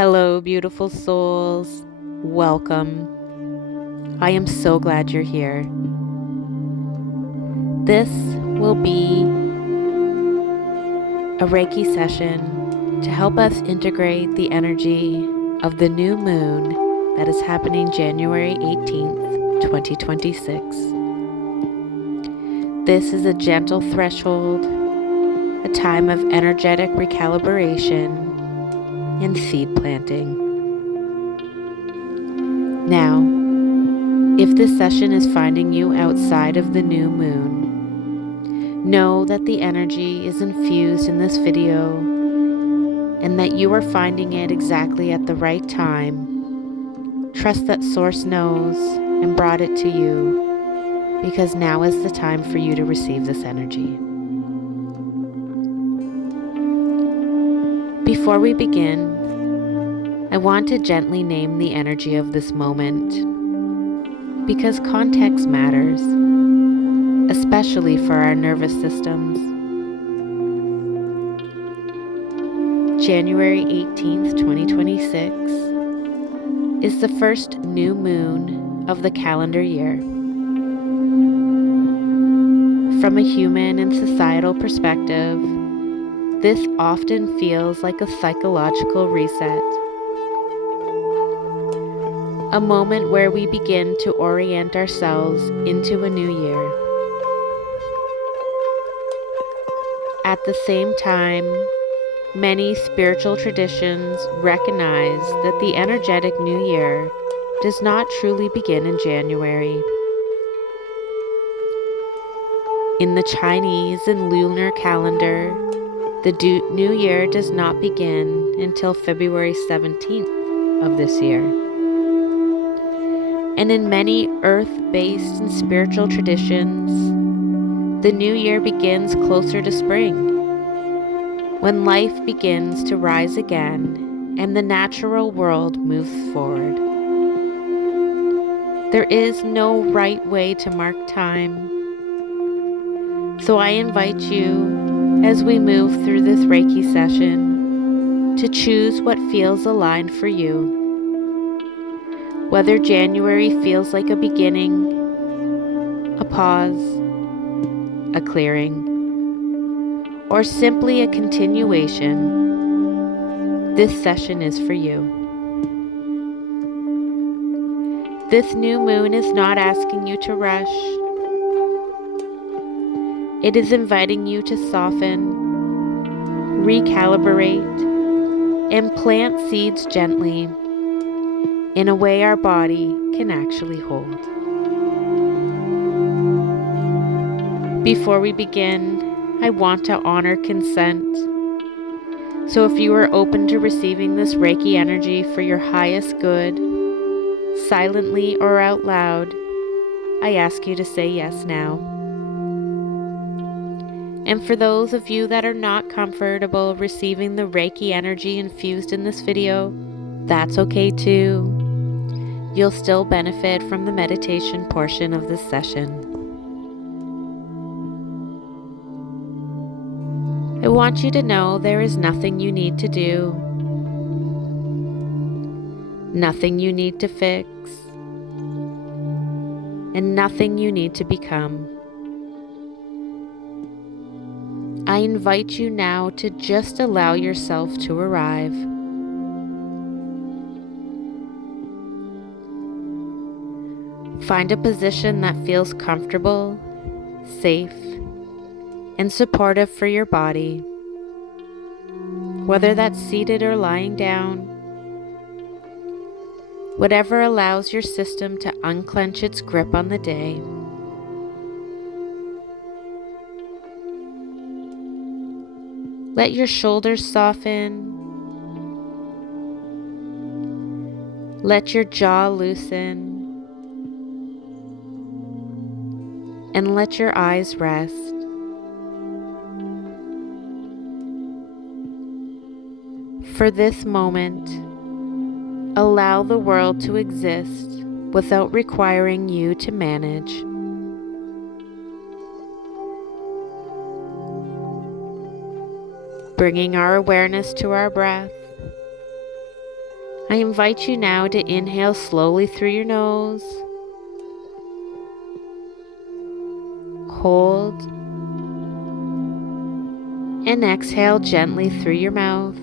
Hello, beautiful souls. Welcome. I am so glad you're here. This will be a Reiki session to help us integrate the energy of the new moon that is happening January 18th, 2026. This is a gentle threshold, a time of energetic recalibration and seed planting. Now, if this session is finding you outside of the new moon, know that the energy is infused in this video and that you are finding it exactly at the right time. Trust that Source knows and brought it to you, because now is the time for you to receive this energy. Before we begin, I want to gently name the energy of this moment, because context matters, especially for our nervous systems. January 18th, 2026 is the first new moon of the calendar year. From a human and societal perspective, this often feels like a psychological reset, a moment where we begin to orient ourselves into a new year. At the same time, many spiritual traditions recognize that the energetic new year does not truly begin in January. In the Chinese and Lunar calendar, the new year does not begin until February 17th of this year. And in many earth-based and spiritual traditions, the new year begins closer to spring, when life begins to rise again and the natural world moves forward. There is no right way to mark time, so I invite you, as we move through this Reiki session, to choose what feels aligned for you. Whether January feels like a beginning, a pause, a clearing, or simply a continuation, this session is for you. This new moon is not asking you to rush. It is inviting you to soften, recalibrate, and plant seeds gently in a way our body can actually hold. Before we begin, I want to honor consent. So if you are open to receiving this Reiki energy for your highest good, silently or out loud, I ask you to say yes now. And for those of you that are not comfortable receiving the Reiki energy infused in this video, that's okay too. You'll still benefit from the meditation portion of this session. I want you to know there is nothing you need to do, nothing you need to fix, and nothing you need to become. I invite you now to just allow yourself to arrive. Find a position that feels comfortable, safe, and supportive for your body, whether that's seated or lying down. Whatever allows your system to unclench its grip on the day. Let your shoulders soften. Let your jaw loosen. And let your eyes rest. For this moment, allow the world to exist without requiring you to manage. Bringing our awareness to our breath, I invite you now to inhale slowly through your nose, hold, and exhale gently through your mouth.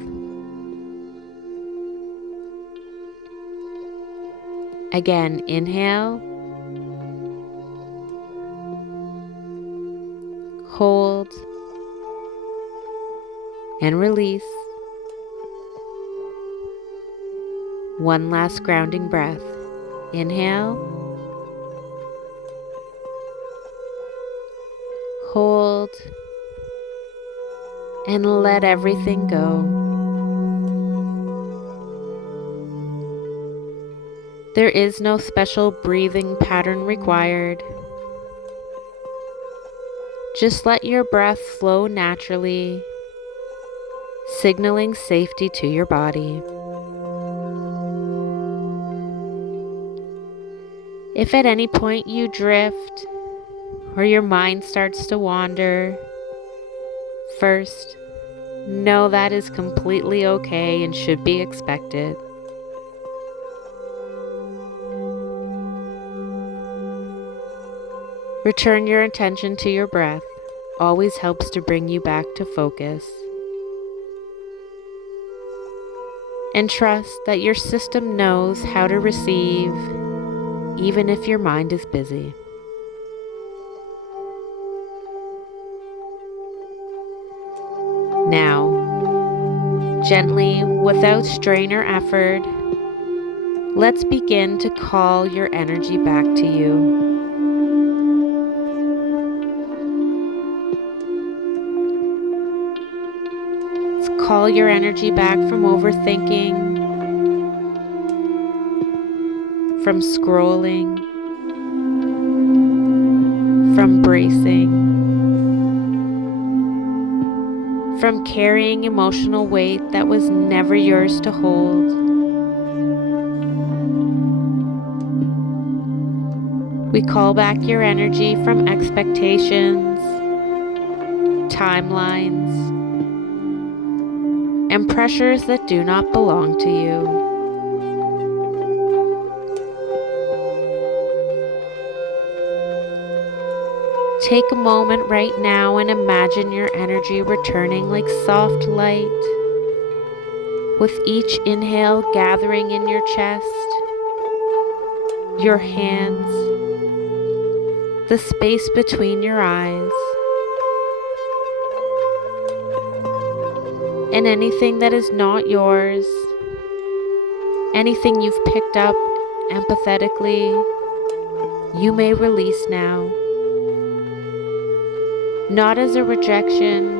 Again, inhale, hold, and release. One last grounding breath. Inhale, hold, and let everything go. There is no special breathing pattern required. Just let your breath flow naturally, signaling safety to your body. If at any point you drift or your mind starts to wander, first, know that is completely okay and should be expected. Return your attention to your breath. Always helps to bring you back to focus. And trust that your system knows how to receive, even if your mind is busy. Now, gently, without strain or effort, let's begin to call your energy back to you. Let's call your energy back from overthinking, from scrolling, from bracing, from carrying emotional weight that was never yours to hold. We call back your energy from expectations, timelines, and pressures that do not belong to you. Take a moment right now and imagine your energy returning like soft light, with each inhale gathering in your chest, your hands, the space between your eyes, and anything that is not yours, anything you've picked up empathetically, you may release now. Not as a rejection,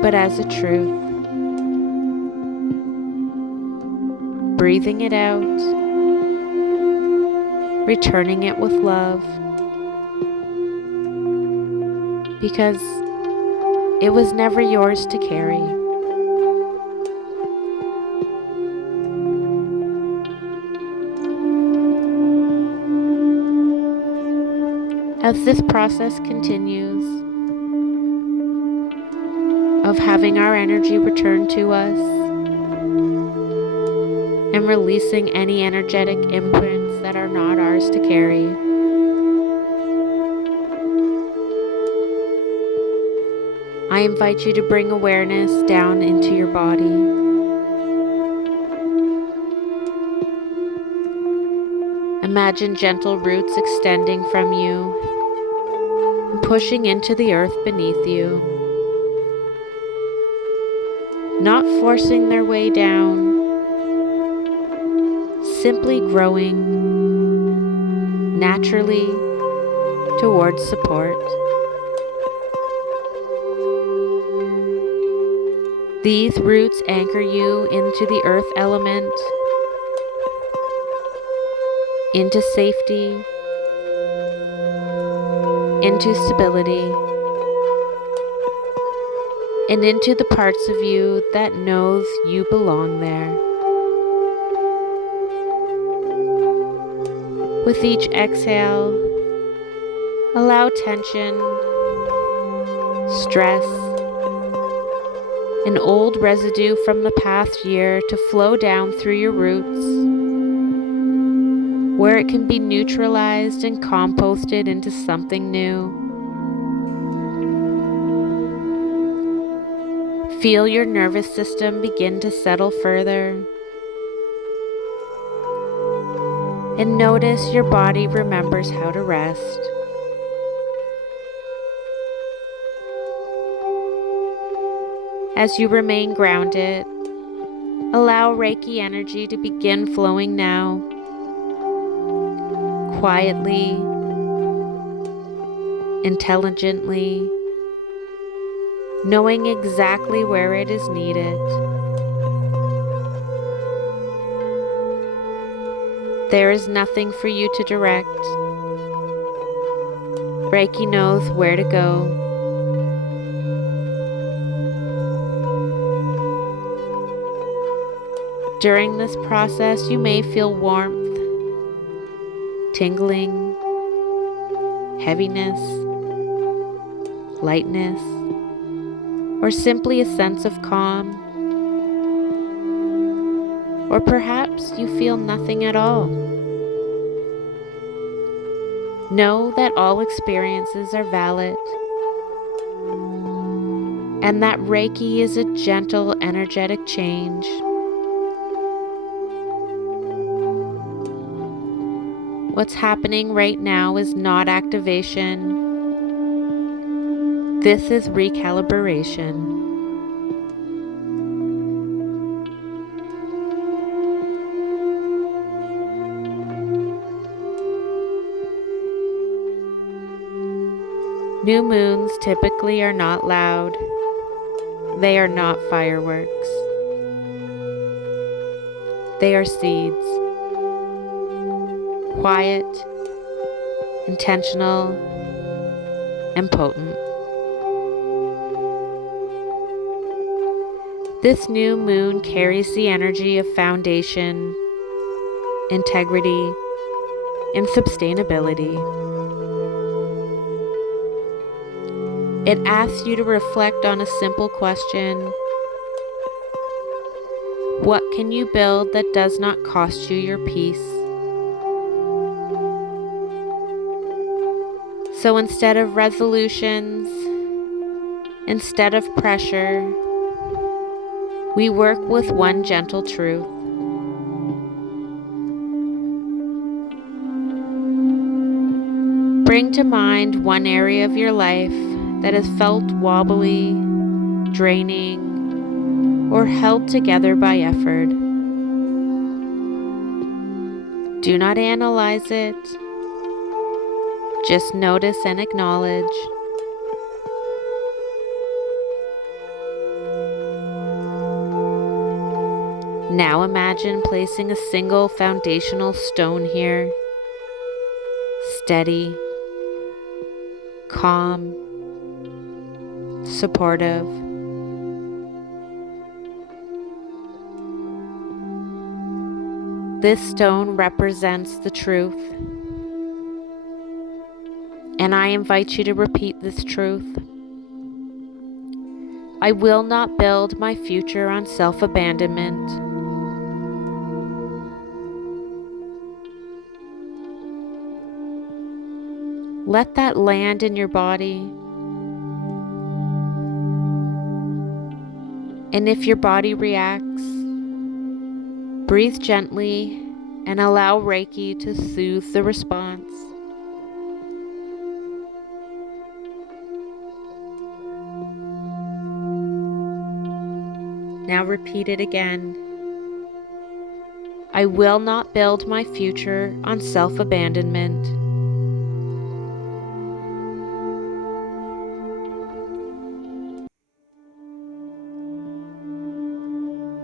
but as a truth. Breathing it out, returning it with love, because it was never yours to carry. As this process continues of having our energy returned to us and releasing any energetic imprints that are not ours to carry, I invite you to bring awareness down into your body. Imagine gentle roots extending from you and pushing into the earth beneath you, not forcing their way down, simply growing naturally towards support. These roots anchor you into the earth element, into safety, into stability, and into the parts of you that knows you belong there. With each exhale, allow tension, stress, an old residue from the past year to flow down through your roots, where it can be neutralized and composted into something new. Feel your nervous system begin to settle further, and notice your body remembers how to rest. As you remain grounded, allow Reiki energy to begin flowing now, quietly, intelligently, knowing exactly where it is needed. There is nothing for you to direct. Reiki knows where to go. During this process, you may feel warmth, tingling, heaviness, lightness, or simply a sense of calm. Or perhaps you feel nothing at all. Know that all experiences are valid, and that Reiki is a gentle, energetic change. What's happening right now is not activation. This is recalibration. New moons typically are not loud. They are not fireworks. They are seeds. Quiet, intentional, and potent. This new moon carries the energy of foundation, integrity, and sustainability. It asks you to reflect on a simple question. What can you build that does not cost you your peace? So instead of resolutions, instead of pressure, we work with one gentle truth. Bring to mind one area of your life that has felt wobbly, draining, or held together by effort. Do not analyze it. Just notice and acknowledge. Now imagine placing a single foundational stone here. Steady, calm, supportive. This stone represents the truth, and I invite you to repeat this truth. I will not build my future on self-abandonment. Let that land in your body. And if your body reacts, breathe gently and allow Reiki to soothe the response. Now repeat it again. I will not build my future on self-abandonment.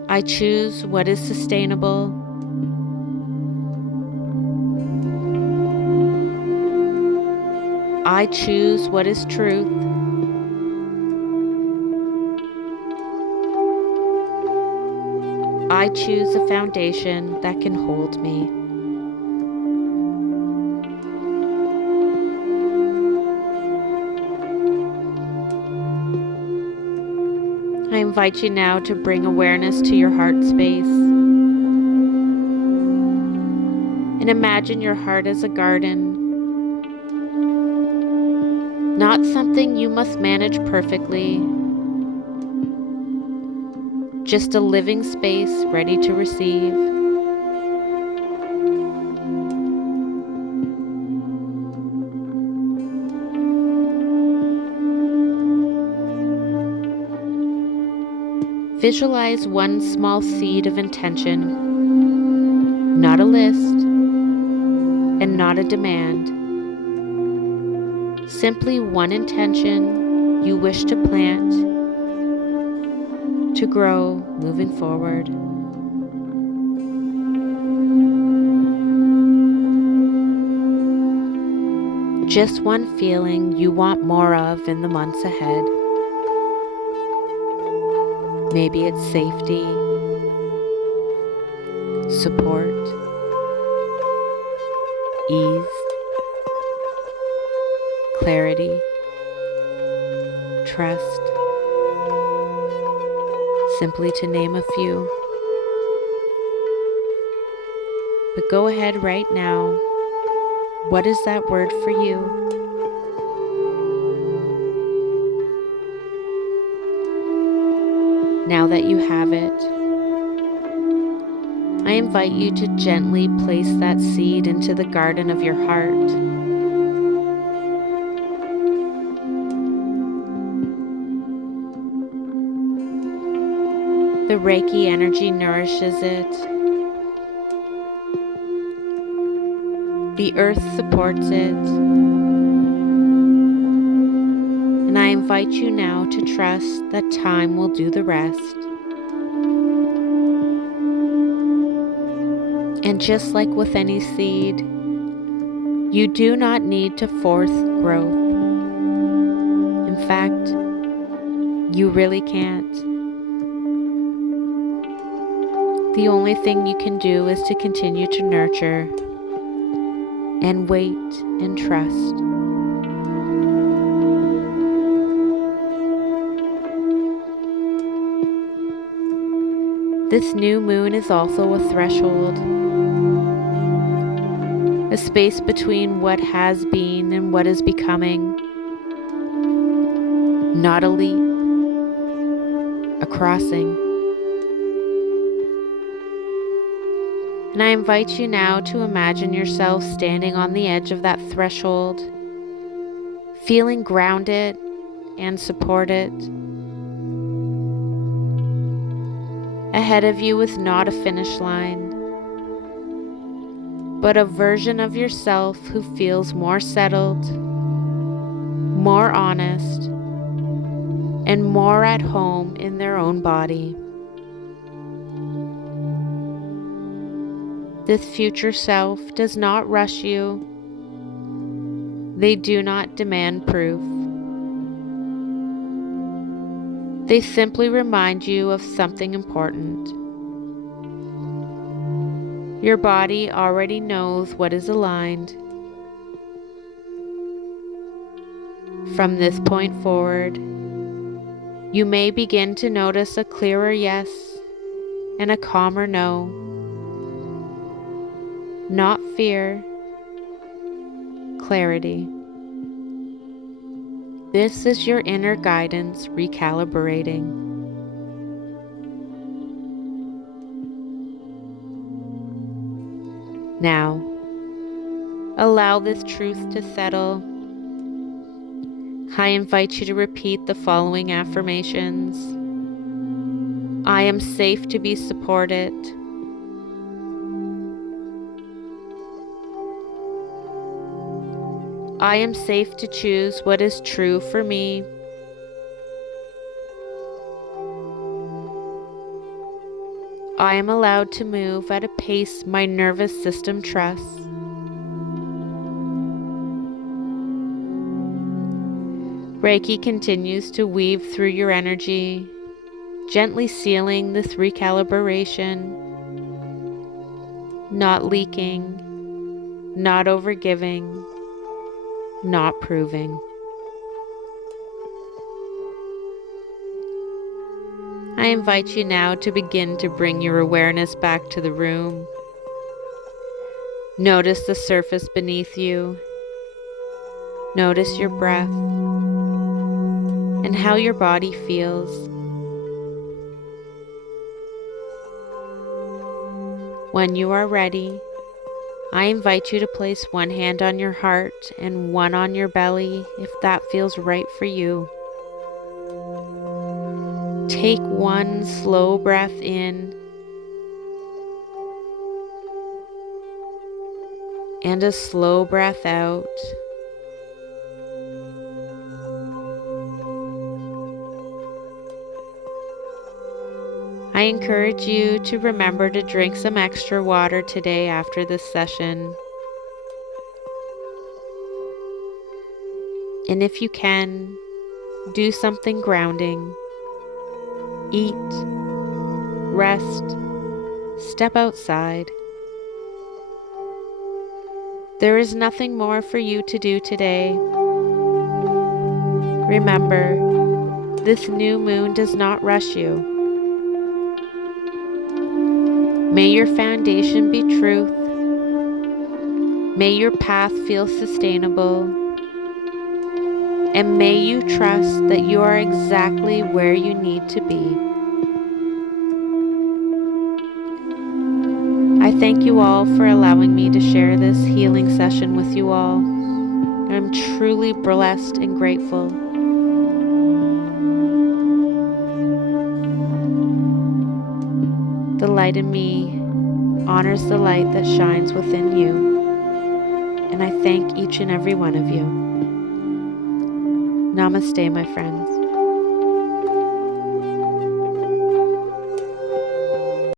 I choose what is sustainable. I choose what is truth. I choose a foundation that can hold me. I invite you now to bring awareness to your heart space. And imagine your heart as a garden, not something you must manage perfectly, just a living space ready to receive. Visualize one small seed of intention, not a list and not a demand. Simply one intention you wish to plant, to grow moving forward. Just one feeling you want more of in the months ahead. Maybe it's safety, support, ease, clarity, trust, simply to name a few. But go ahead right now. What is that word for you? Now that you have it, I invite you to gently place that seed into the garden of your heart. The Reiki energy nourishes it. The earth supports it. And I invite you now to trust that time will do the rest. And just like with any seed, you do not need to force growth. In fact, you really can't. The only thing you can do is to continue to nurture and wait and trust. This new moon is also a threshold, a space between what has been and what is becoming. Not a leap, a crossing. And I invite you now to imagine yourself standing on the edge of that threshold, feeling grounded and supported. Ahead of you is not a finish line, but a version of yourself who feels more settled, more honest, and more at home in their own body. This future self does not rush you. They do not demand proof. They simply remind you of something important. Your body already knows what is aligned. From this point forward, you may begin to notice a clearer yes and a calmer no. Not fear, clarity. This is your inner guidance recalibrating. Now, allow this truth to settle. I invite you to repeat the following affirmations. I am safe to be supported. I am safe to choose what is true for me. I am allowed to move at a pace my nervous system trusts. Reiki continues to weave through your energy, gently sealing this recalibration, not leaking, not overgiving, not proving. I invite you now to begin to bring your awareness back to the room. Notice the surface beneath you. Notice your breath and how your body feels. When you are ready, I invite you to place one hand on your heart and one on your belly if that feels right for you. Take one slow breath in and a slow breath out. I encourage you to remember to drink some extra water today after this session. And if you can, do something grounding. Eat, rest, step outside. There is nothing more for you to do today. Remember, this new moon does not rush you. May your foundation be truth. May your path feel sustainable. And may you trust that you are exactly where you need to be. I thank you all for allowing me to share this healing session with you all. I'm truly blessed and grateful. The light in me honors the light that shines within you, and I thank each and every one of you. Namaste, my friends.